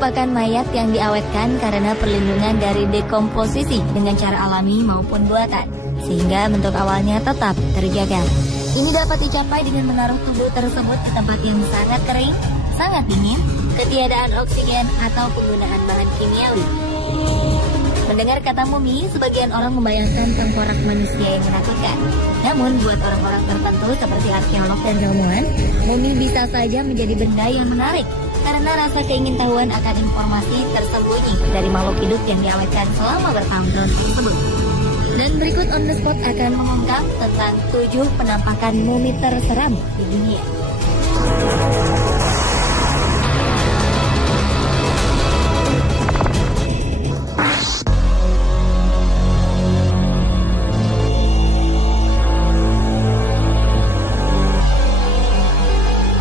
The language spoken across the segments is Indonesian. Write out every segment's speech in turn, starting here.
merupakan mayat yang diawetkan karena perlindungan dari dekomposisi dengan cara alami maupun buatan, sehingga bentuk awalnya tetap terjaga. Ini dapat dicapai dengan menaruh tubuh tersebut di tempat yang sangat kering, sangat dingin, ketiadaan oksigen, atau penggunaan bahan kimiawi. Mendengar kata mumi, sebagian orang membayangkan tengkorak manusia yang menakutkan. Namun, buat orang-orang tertentu seperti arkeolog dan ilmuwan, mumi bisa saja menjadi benda yang menarik karena rasa keingintahuan akan informasi tersembunyi dari makhluk hidup yang diawetkan selama bertahun-tahun tersebut. Dan berikut on the spot akan mengungkap tentang 7 penampakan mumi terseram di dunia.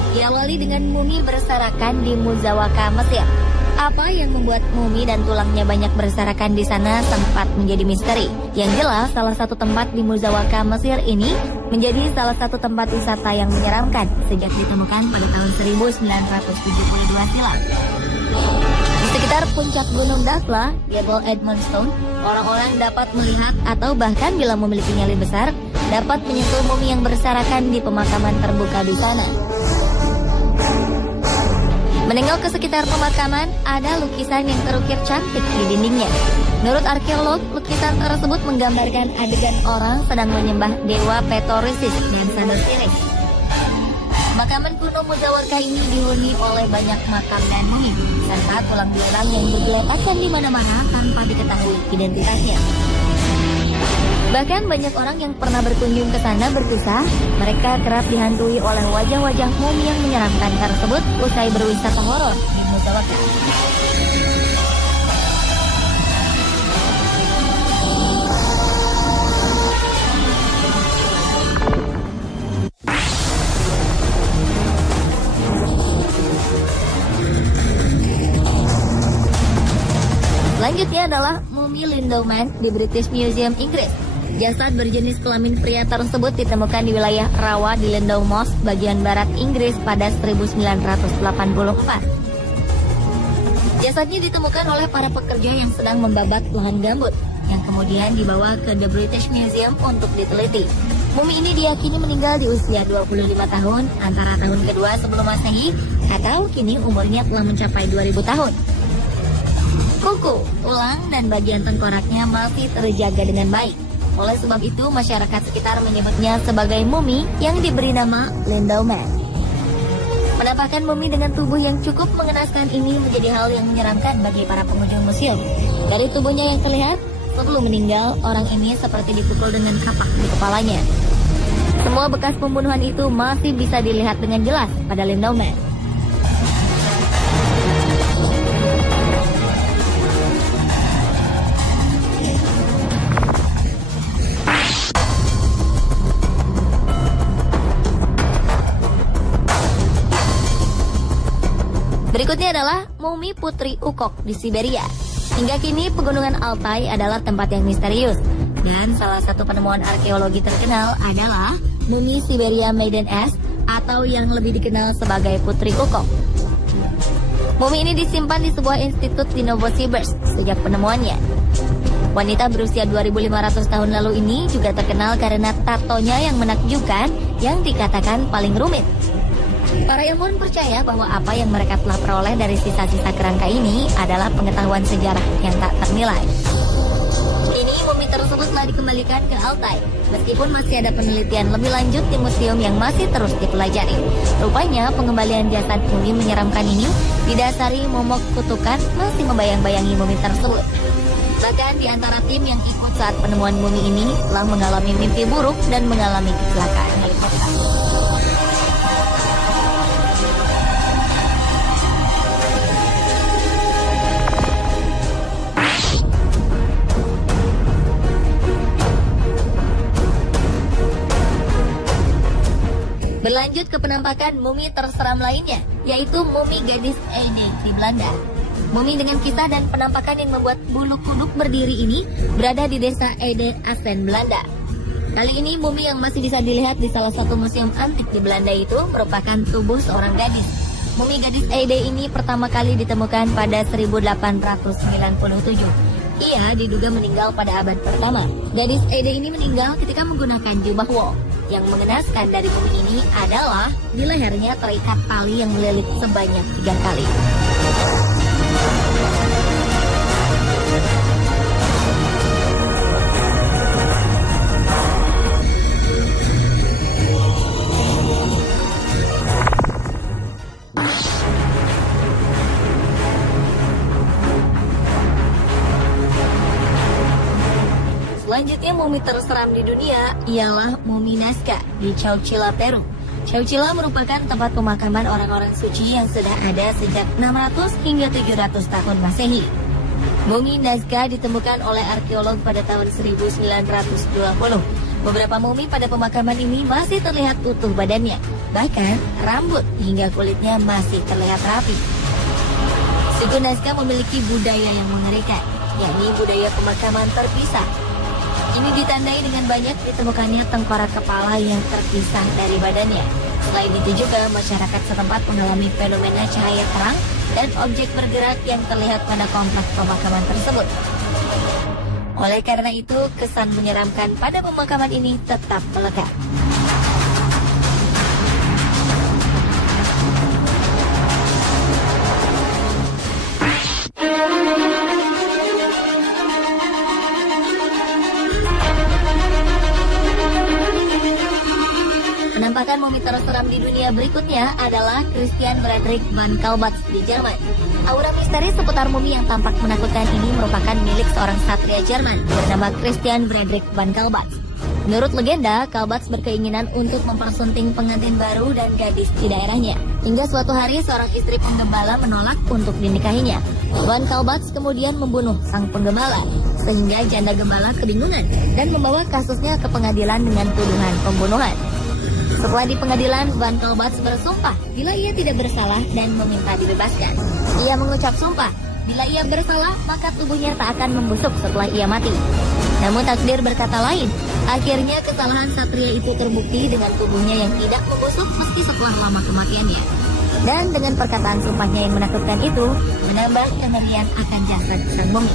Diawali dengan mumi berserakan di Muzawaka, Mesir. Apa yang membuat mumi dan tulangnya banyak berserakan di sana sempat menjadi misteri. Yang jelas, salah satu tempat di Muzawaka, Mesir ini menjadi salah satu tempat wisata yang menyeramkan sejak ditemukan pada tahun 1972 silam. Di sekitar puncak Gunung Dakhla, Jebel Edmonstone, orang-orang dapat melihat atau bahkan bila memiliki nyali besar, dapat menyentuh mumi yang berserakan di pemakaman terbuka di sana. Menengok ke sekitar pemakaman, ada lukisan yang terukir cantik di dindingnya. Menurut arkeolog, lukisan tersebut menggambarkan adegan orang sedang menyembah dewa Petorisis dan Sanosiris. Pemakaman kuno Muzawaka ini dihuni oleh banyak makam dan mumi, serta tulang belulang yang bergeletakan di mana-mana tanpa diketahui identitasnya. Bahkan banyak orang yang pernah berkunjung ke sana berkisah, mereka kerap dihantui oleh wajah-wajah mumi yang menyeramkan tersebut usai berwisata horor di Muzawaka. Selanjutnya adalah mumi Lindeman di British Museum, Inggris. Jasad berjenis kelamin pria tersebut ditemukan di wilayah rawa di Lindow Moss, bagian barat Inggris pada 1984. Jasadnya ditemukan oleh para pekerja yang sedang membabat lahan gambut, yang kemudian dibawa ke The British Museum untuk diteliti. Mumi ini diyakini meninggal di usia 25 tahun, antara tahun kedua sebelum Masehi, atau kini umurnya telah mencapai 2000 tahun. Kuku, tulang, dan bagian tengkoraknya masih terjaga dengan baik. Oleh sebab itu, masyarakat sekitar menyebutnya sebagai mumi yang diberi nama Lindeman. Penampakan mumi dengan tubuh yang cukup mengenaskan ini menjadi hal yang menyeramkan bagi para pengunjung museum. Dari tubuhnya yang terlihat, sebelum meninggal, orang ini seperti dipukul dengan kapak di kepalanya. Semua bekas pembunuhan itu masih bisa dilihat dengan jelas pada Lindeman. Berikutnya adalah mumi Putri Ukok di Siberia. Hingga kini pegunungan Altai adalah tempat yang misterius. Dan salah satu penemuan arkeologi terkenal adalah mumi Siberia Maiden Ass atau yang lebih dikenal sebagai Putri Ukok. Mumi ini disimpan di sebuah institut di Novosibirsk sejak penemuannya. Wanita berusia 2500 tahun lalu ini juga terkenal karena tatonya yang menakjubkan yang dikatakan paling rumit. Para ilmuwan percaya bahwa apa yang mereka telah peroleh dari sisa-sisa kerangka ini adalah pengetahuan sejarah yang tak ternilai. Kini mumi tersebut telah dikembalikan ke Altai, meskipun masih ada penelitian lebih lanjut di museum yang masih terus dipelajari. Rupanya pengembalian jasad mumi menyeramkan ini didasari momok kutukan masih membayang-bayangi mumi tersebut. Bahkan di antara tim yang ikut saat penemuan mumi ini telah mengalami mimpi buruk dan mengalami kecelakaan helikopter. Berlanjut ke penampakan mumi terseram lainnya, yaitu mumi gadis Ede di Belanda. Mumi dengan kisah dan penampakan yang membuat bulu kuduk berdiri ini berada di desa Ede, Assen, Belanda. Kali ini mumi yang masih bisa dilihat di salah satu museum antik di Belanda itu merupakan tubuh seorang gadis. Mumi gadis Aida ini pertama kali ditemukan pada 1897. Ia diduga meninggal pada abad pertama. Gadis Aida ini meninggal ketika menggunakan jubah wol. Yang mengenaskan dari mumi ini adalah di lehernya terikat tali yang melilit sebanyak 3 kali. Selanjutnya mumi terseram di dunia ialah mumi Nazca di Chowchilla, Peru. Chowchilla merupakan tempat pemakaman orang-orang suci yang sudah ada sejak 600 hingga 700 tahun Masehi. Mumi Nazca ditemukan oleh arkeolog pada tahun 1920. Beberapa mumi pada pemakaman ini masih terlihat utuh badannya, bahkan rambut hingga kulitnya masih terlihat rapi. Suku Nazca memiliki budaya yang mengerikan, yakni budaya pemakaman terpisah. Ini ditandai dengan banyak ditemukannya tengkorak kepala yang terpisah dari badannya. Selain itu juga masyarakat setempat mengalami fenomena cahaya terang dan objek bergerak yang terlihat pada kompleks pemakaman tersebut. Oleh karena itu, kesan menyeramkan pada pemakaman ini tetap melekat. Penampakan mumi terseram di dunia berikutnya adalah Christian Friedrich von Kaulbatz di Jerman. Aura misteri seputar mumi yang tampak menakutkan ini merupakan milik seorang satria Jerman bernama Christian Friedrich von Kaulbatz. Menurut legenda, Kaulbatz berkeinginan untuk mempersunting pengantin baru dan gadis di daerahnya. Hingga suatu hari seorang istri penggembala menolak untuk dinikahinya. Von Kaulbatz kemudian membunuh sang penggembala, sehingga janda gembala kebingungan dan membawa kasusnya ke pengadilan dengan tuduhan pembunuhan. Setelah di pengadilan, Von Kaulbatz bersumpah bila ia tidak bersalah dan meminta dibebaskan. Ia mengucap sumpah, bila ia bersalah maka tubuhnya tak akan membusuk setelah ia mati. Namun takdir berkata lain. Akhirnya kesalahan satria itu terbukti dengan tubuhnya yang tidak membusuk meski setelah lama kematiannya. Dan dengan perkataan sumpahnya yang menakutkan itu, menambah kengerian akan jasad sang mumi.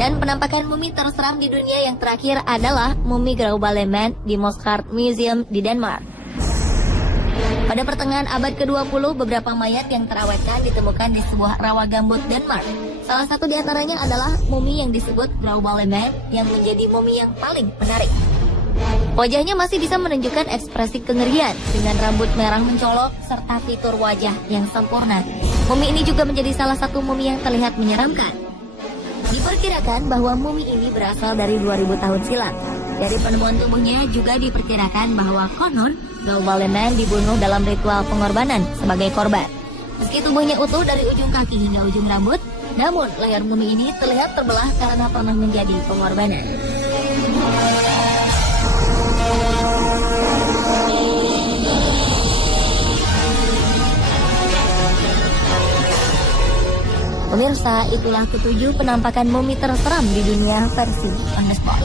Dan penampakan mumi terseram di dunia yang terakhir adalah mumi Grauballeman di Moskart Museum di Denmark. Pada pertengahan abad ke-20, beberapa mayat yang terawetkan ditemukan di sebuah rawa gambut Denmark. Salah satu di antaranya adalah mumi yang disebut Grauballeman yang menjadi mumi yang paling menarik. Wajahnya masih bisa menunjukkan ekspresi kengerian dengan rambut merah mencolok serta fitur wajah yang sempurna. Mumi ini juga menjadi salah satu mumi yang terlihat menyeramkan. Diperkirakan bahwa mumi ini berasal dari 2000 tahun silam. Dari penemuan tubuhnya juga diperkirakan bahwa konon Grauballeman dibunuh dalam ritual pengorbanan sebagai korban. Meski tubuhnya utuh dari ujung kaki hingga ujung rambut, namun leher mumi ini terlihat terbelah karena pernah menjadi pengorbanan. Pemirsa, itulah ketujuh penampakan mumi terseram di dunia versi On The Spot.